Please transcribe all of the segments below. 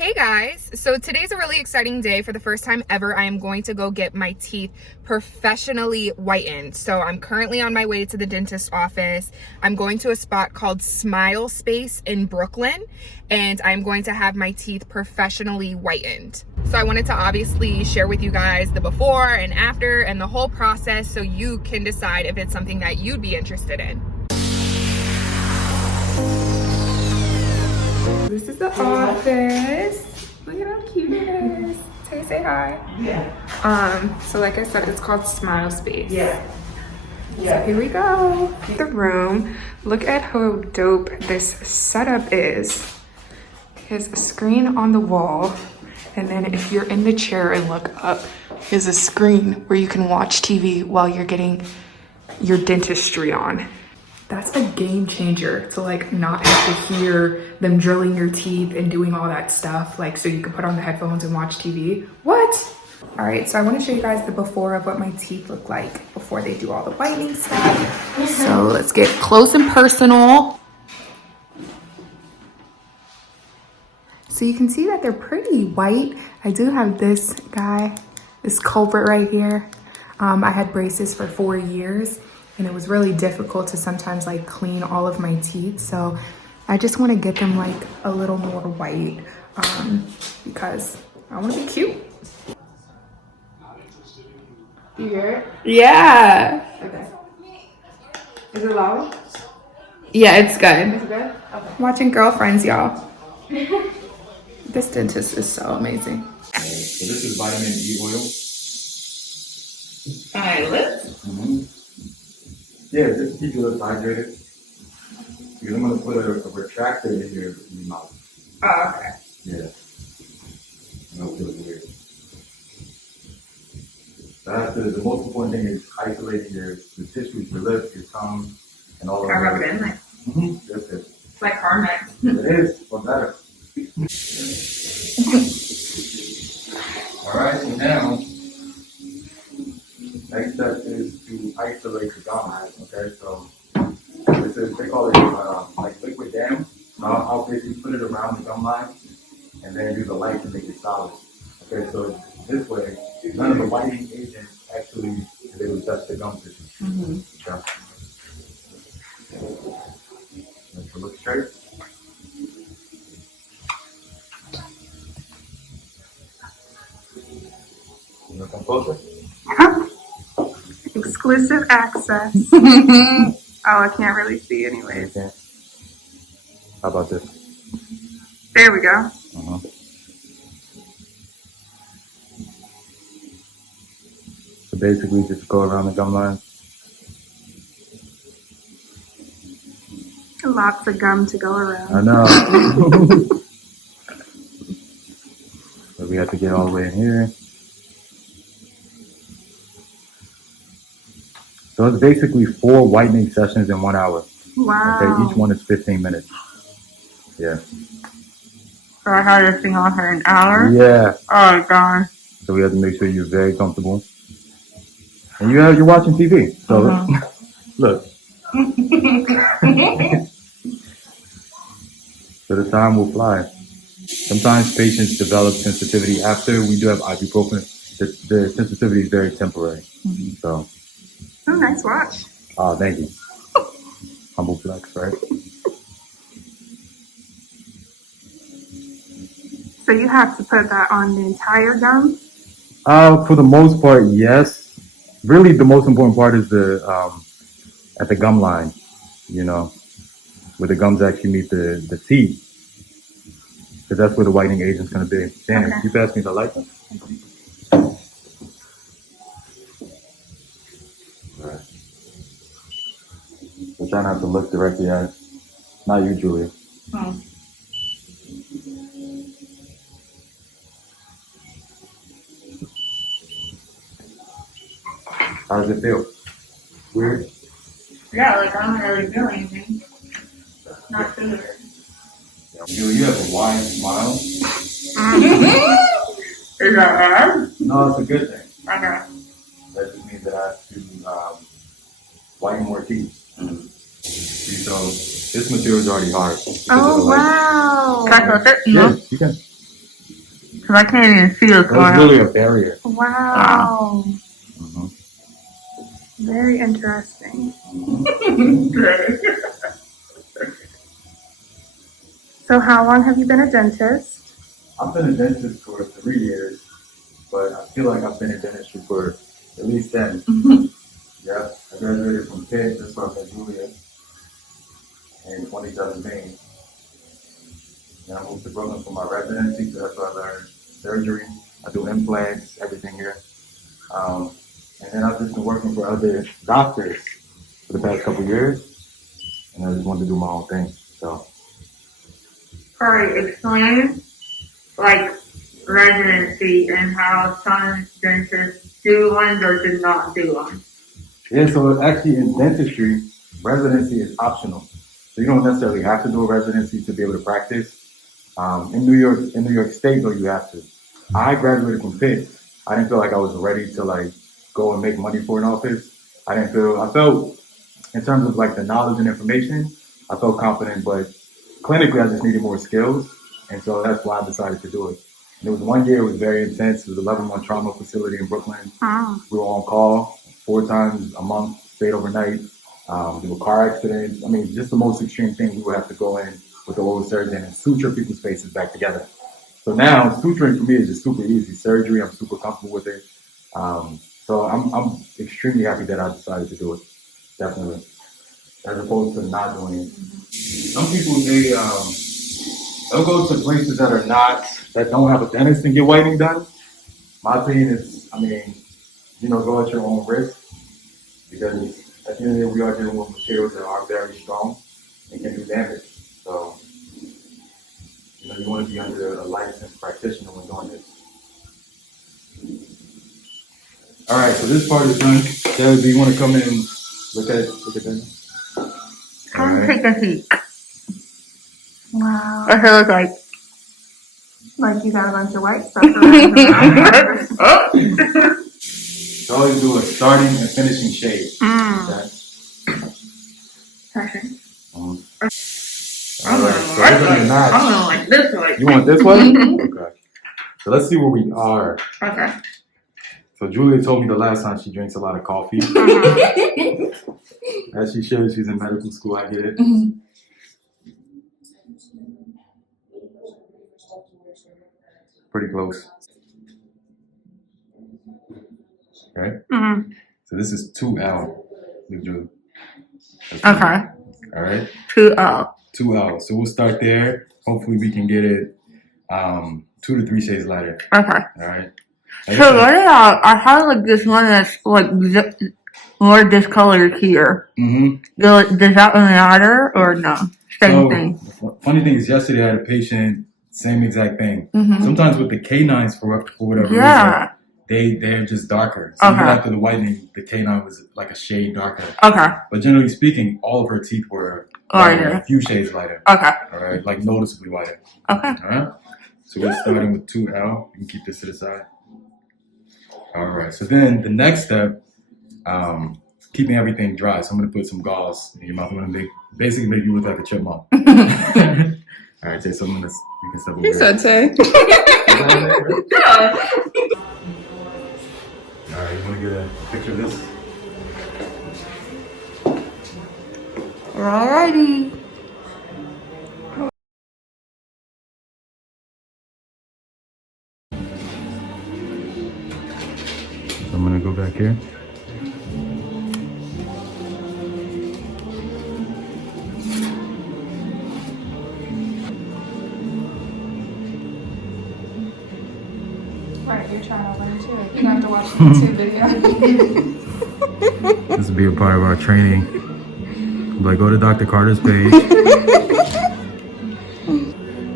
Hey guys, so today's a really exciting day. For the first time ever, I am going to go get my teeth professionally whitened. So I'm currently on my way to the dentist's office. I'm going to a spot called SmileSpace in Brooklyn, and I'm going to have my teeth professionally whitened. So I wanted to obviously share with you guys the before and after and the whole process so you can decide if it's something that you'd be interested in. This is the office. Look at how cute it is. Say hi. Yeah. So like I said, it's called SmileSpace. Yeah. So here we go. The room. Look at how dope this setup is. There's a screen on the wall, and then if you're in the chair and look up, there's a screen where you can watch TV while you're getting your dentistry on. That's a game changer to like not have to hear them drilling your teeth and doing all that stuff, like so you can put on the headphones and watch TV. What? All right, so I want to show you guys the before of what my teeth look like before they do all the whitening stuff. So let's get close and personal. So you can see that they're pretty white. I do have this guy, this culprit right here. I had braces for 4 years. And it was really difficult to sometimes like clean all of my teeth. So I just want to get them like a little more white because I want to be cute. You hear it? Yeah. Okay. Is it loud? Yeah, it's good. Is it good? Okay. Watching Girlfriends, y'all. This dentist is so amazing. So this is vitamin E oil. Eyelids? Yeah, just to keep your lips hydrated. Because I'm going to put a retractor in your mouth. Oh, okay. Yeah. And it'll feel weird. That's the most important thing is isolating the tissues, your lips, your tongue, and all of that. I rub it in like. That's it. It's like Carmex. It is, or better. Alright, so now, next step is to isolate the gum. Okay, so this is, they call it like liquid dam. I'll basically put it around the gum line and then use a light to make it solid. Okay, so this way, none of the whitening agents actually is able to touch the gum tissue. Okay. Make it look straight. You want to come closer? Exclusive access. Oh, I can't really see anyways. Okay. How about this? There we go. So basically, just go around the gum line. Lots of gum to go around. I know. So we have to get all the way in here. So it's basically 4 whitening sessions in 1 hour. Wow. Okay, each one is 15 minutes. Yeah. So I had this thing on for an hour? Yeah. Oh, God. So we have to make sure you're very comfortable. And you're watching TV. So look. So the time will fly. Sometimes patients develop sensitivity after we do have ibuprofen. The sensitivity is very temporary. So. Oh, nice watch. Oh, thank you. Humble flex, right? So you have to put that on the entire gum? For the most part, yes. Really, the most important part is the at the gum line, you know, where the gums actually meet the teeth. Because that's where the whitening agent's going to be. Shannon, Okay. you passed me the light one. Alright. So try not to look directly at it. Not you, Julia. How does it feel? Weird? Yeah, like I don't really feel anything. Not good. You have a wide smile. Is that bad? No, it's a good thing. Okay. That just means that I have to whiten more teeth. So this material is already hard. Oh, wow. Can I flip it? Yeah, you can. 'Cause I can't even see what's going That's on. really a barrier. Wow. Mm-hmm. Very interesting. So how long have you been a dentist? I've been a dentist for 3 years, but I feel like I've been in dentistry for at least 10. Yeah, I graduated from Pitt, just like at Julia, in 2017. Then I moved to Brooklyn for my residency, so that's where I learned surgery. I do implants, everything here. And then I've just been working for other doctors for the past couple years, and I just wanted to do my own thing. So, Sorry, explain like residency and how some dentists do one or do not do one. yeah, so actually in dentistry, residency is optional. So you don't necessarily have to do a residency to be able to practice. In New York State, though, you have to. I graduated from Pitt. I didn't feel like I was ready to like go and make money for an office. I felt in terms of like the knowledge and information, I felt confident, but clinically I just needed more skills. And so that's why I decided to do it. And it was 1 year, it was very intense. It was a level 1 trauma facility in Brooklyn. We were on call 4 times a month, stayed overnight. There were car accidents. I mean, just the most extreme thing, we would have to go in with the oral surgeon and suture people's faces back together. So now suturing for me is just super easy. Surgery, I'm super comfortable with it. So I'm extremely happy that I decided to do it. Definitely. As opposed to not doing it. Some people, they'll go to places that don't have a dentist and get whitening done. My opinion is, go at your own risk, because at the end of the day, we are dealing with materials that are very strong and can do damage. So, you want to be under a licensed practitioner when doing this. All right, so this part is done. Dad, do you want to come in and look at that? Come take a seat. Wow. What does it look like? Like you got a bunch of white stuff around. So all you do is starting and finishing shade. Okay. Perfect. All right, so we're gonna notch. I'm gonna like this way. You want this way? Okay. So let's see where we are. Okay. So Julia told me the last time she drinks a lot of coffee. As she should, she's in medical school, I get it. Pretty close. Okay. So this is 2L with Julia. Okay. All right. 2L. 2L. So we'll start there. Hopefully we can get it 2 to 3 shades lighter. Okay. All right. So what about, I have like this one that's like more discolored here. Does that one matter or no? Same thing. Funny thing is, yesterday I had a patient, same exact thing. Sometimes with the canines, for whatever reason, they're just darker. So even after the whitening, the canine was like a shade darker. Okay. But generally speaking, all of her teeth were lighter, a few shades lighter. Okay. All right, like noticeably whiter. Okay. All right. So we're starting with 2L. You can keep this to the side. All right. So then the next step, keeping everything dry. So I'm gonna put some gauze in your mouth. I'm gonna basically make you look like a chipmunk. All right, Tay. So you can step over. He said Tay. All right, you wanna get a picture of this? Alrighty. So I'm gonna go back here. Right, you're trying to learn too. You have to watch the YouTube video. This will be a part of our training. Like, go to Dr. Carter's page.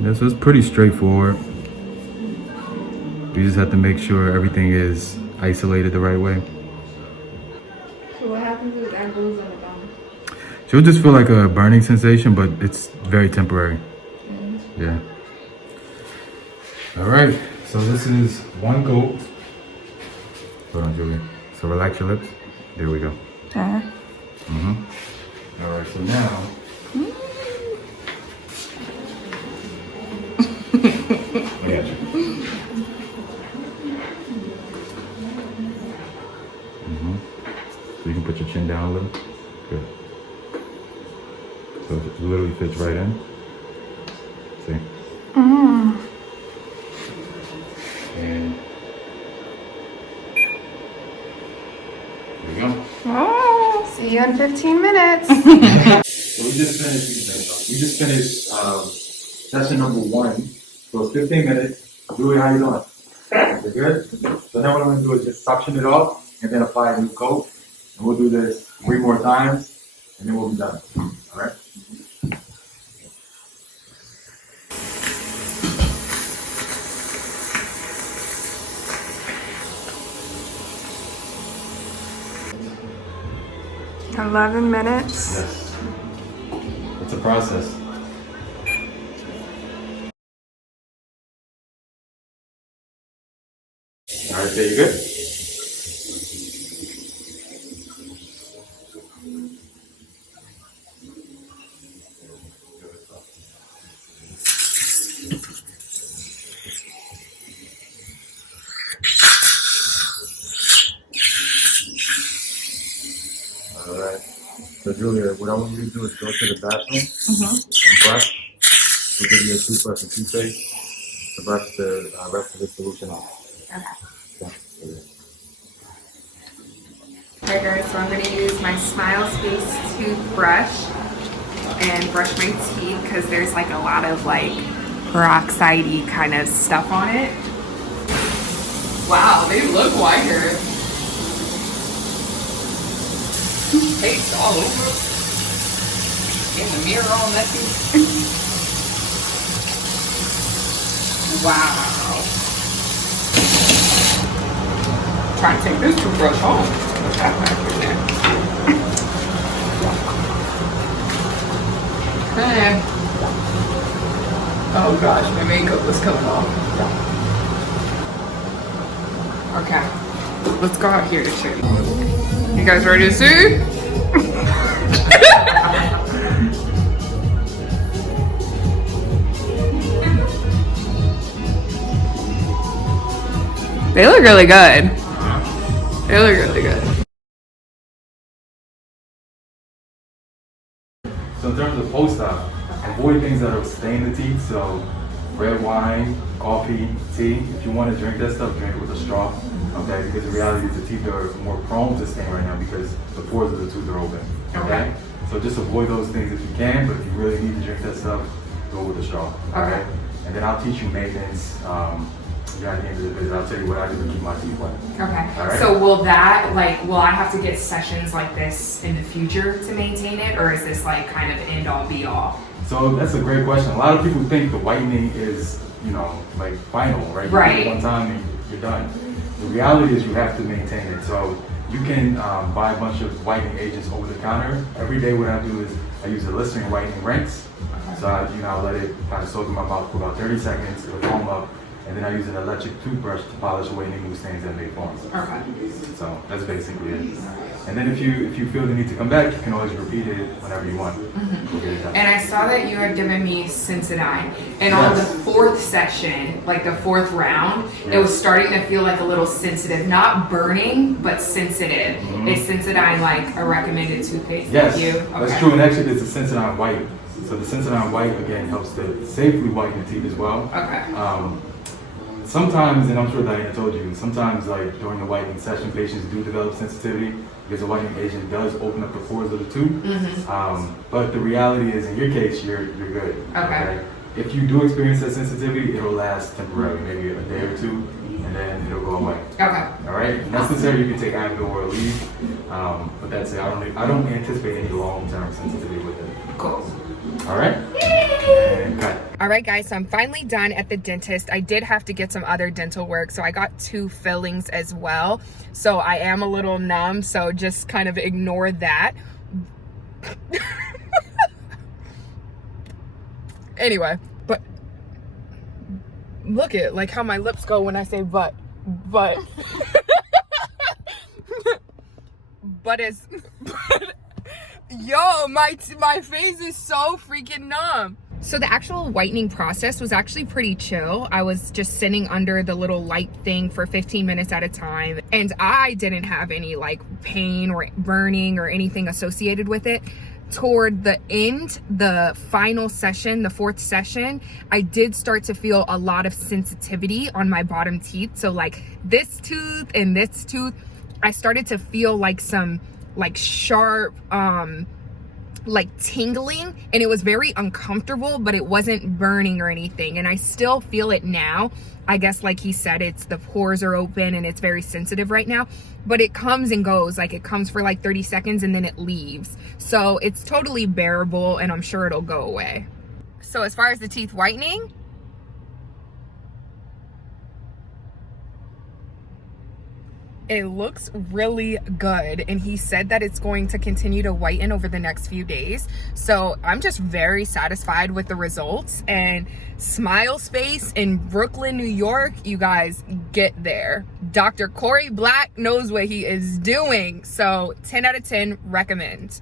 This is pretty straightforward. You just have to make sure everything is isolated the right way. So what happens is that glues on the gum? She'll just feel like a burning sensation, but it's very temporary. Yeah. All right. So this is one coat. Hold on, Julie. So relax your lips. There we go. All right. So now. I got you. down a little. Good. So it literally fits right in. See? Mm. And there you go. Oh, see you in 15 minutes. So we just finished session number 1. So it's 15 minutes. Julie, how you doing? You good? So now what I'm gonna do is just suction it off and then apply a new coat. And we'll do this 3 more times and then we'll be done. All right? 11 minutes. Yes. It's a process. All right, there you good? All right. So Julia, what I want you to do is go to the bathroom and brush. We'll give you a toothbrush and toothpaste to brush the rest of the solution off. Okay. Okay. Alright guys, so I'm going to use my SmileSpace toothbrush and brush my teeth because there's like a lot of like peroxide-y kind of stuff on it. Wow, they look whiter. Paste all over. In the mirror all messy. Wow. Trying to take this toothbrush home. What's that back in there? Hey. Oh gosh, my makeup was coming off. Okay, let's go out here to show you. You guys ready to see? They look really good. They look really good. So in terms of post-op, avoid things that will stain the teeth. So red wine, coffee, tea. If you want to drink that stuff, drink it with a straw. Okay, because the reality is the teeth are more prone to stain right now because the pores of the tooth are open. Okay? So just avoid those things if you can, but if you really need to drink that stuff, go with a straw. Okay. And then I'll teach you maintenance. At the end of the visit, I'll tell you what I do to keep my teeth white. Okay. All right. So will I have to get sessions like this in the future to maintain it, or is this like kind of end all be all? So that's a great question. A lot of people think the whitening is, like final, right? Right. You do it one time and you're done. The reality is you have to maintain it. So you can buy a bunch of whitening agents over the counter. Every day what I do is I use a Listerine whitening rinse. So I let it kind of soak in my mouth for about 30 seconds. It'll foam up. And then I use an electric toothbrush to polish away any loose stains that may form. Okay. So that's basically it. And then if you feel the need to come back, you can always repeat it whenever you want. We'll get it done. And I saw that you had given me Sensodyne, and on the 4th session, like the 4th round, it was starting to feel like a little sensitive, not burning, but sensitive. Is Sensodyne like a recommended toothpaste Yes, for you? that's true. And actually, there's a Sensodyne white. So the Sensodyne white again helps to safely whiten the teeth as well. Okay. Sometimes, and I'm sure Diana told you, sometimes like during the whitening session, patients do develop sensitivity because the whitening agent does open up the pores of the tooth. But the reality is, in your case, you're good. Okay. If you do experience that sensitivity, it'll last temporarily, maybe a day or two, and then it'll go away. Okay. All right. If necessary, you can take Advil or leave. But that's it. I don't anticipate any long-term sensitivity with it. Cool. All right. And cut. All right, guys, so I'm finally done at the dentist. I did have to get some other dental work, so I got 2 fillings as well. So I am a little numb, so just kind of ignore that. Anyway, but look at like how my lips go when I say but. But yo, my face is so freaking numb. So the actual whitening process was actually pretty chill. I was just sitting under the little light thing for 15 minutes at a time, and I didn't have any like pain or burning or anything associated with it. Toward the end, the final session, the 4th session, I did start to feel a lot of sensitivity on my bottom teeth. So like this tooth and this tooth, I started to feel like some like sharp, like tingling, and it was very uncomfortable, but it wasn't burning or anything. And I still feel it now. I guess like he said, it's the pores are open and it's very sensitive right now, but it comes and goes. Like it comes for like 30 seconds and then it leaves. So it's totally bearable, and I'm sure it'll go away. So as far as the teeth whitening, it looks really good, and he said that it's going to continue to whiten over the next few days. So I'm just very satisfied with the results. And SmileSpace in Brooklyn, New York, you guys get there. Dr. Corey Black knows what he is doing. So 10 out of 10 recommend.